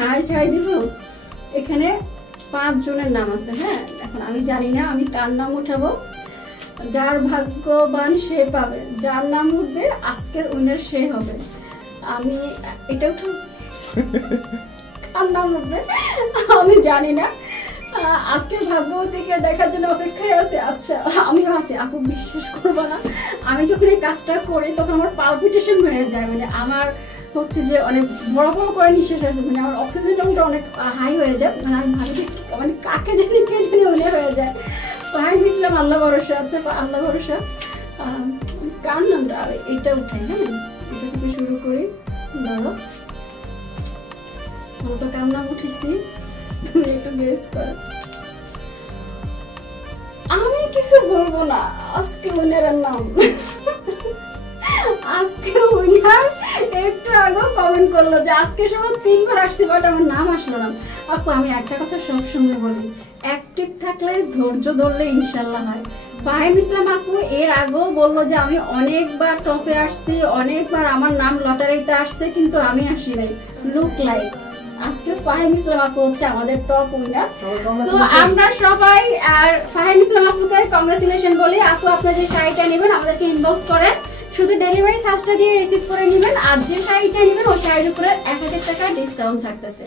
ছাড়াই ছাড়াই দিব। এখানে 5 জনের নাম আছে। হ্যাঁ, এখন আমি জানি না আমি কার নাম উঠাবো। যার ভাগ্যবান সে পাবে, যার নাম উঠবে আজকের উইনার সে হবে। আমি এটা উঠাবো, কার নাম উঠবে আমি জানি না। আজকের ভাগ্যবতীকে দেখার জন্য অপেক্ষায় আছে। আচ্ছা, আমিও আছি। আপু বিশ্বাস করবো না, আমি যখন এই কাজটা করি তখন আমার পালপিটেশন হয়ে যায়। মানে আমার হচ্ছে যে অনেক বড় বড় করে নিঃশ্বাস আসে, মানে আমার অক্সিজেন লেভেলটা অনেক হাই হয়ে যায়। মানে আমি ভাবি যে মানে কাকে জানি কে জানি মনে হয়ে যায়। আমি বুঝলাম আল্লাহ ভরসা। আচ্ছা, আল্লাহ ভরসা। কার নামটা এইটা উঠাই। হ্যাঁ, এটা থেকে শুরু করি। ধরো আমি তো কার নাম উঠেছি, তুমি একটু গেস করো। আমি কিছু বলবো না, আজকে উইনারের নাম। আজকে উইনার একটু আগে কমেন্ট করলো যে আজকে সব 3 বার আসছে, বাট আমার নাম আসলো না। আপু আমি একটা কথা সবসময় বলি, অ্যাক্টিভ থাকলে ধৈর্য ধরলে ইনশাল্লাহ হয়। ফাহিম ইসলাম আপু এর আগেও বললো যে আমি অনেকবার টপে আসছি, অনেকবার আমার নাম লটারিতে আসছে, কিন্তু আমি আসি নাই। লুক লাইক আজকে ফাহিম ইসলাম আপু হচ্ছে আমাদের টপ উইনার। সো আমরা সবাই আর ফাহিম ইসলাম আপুকে কংগ্রেচুলেশন বলি। আপু আপনারা যে শাড়িটা নেবেন আমাদেরকে ইনবক্স করেন, শুধু ডেলিভারি চার্জটা দিয়ে রিসিভ করে নেবেন। আর যে শাড়িটা নেবেন ওই শাড়ির উপরে 1000 টাকা ডিসকাউন্ট থাকতেছে।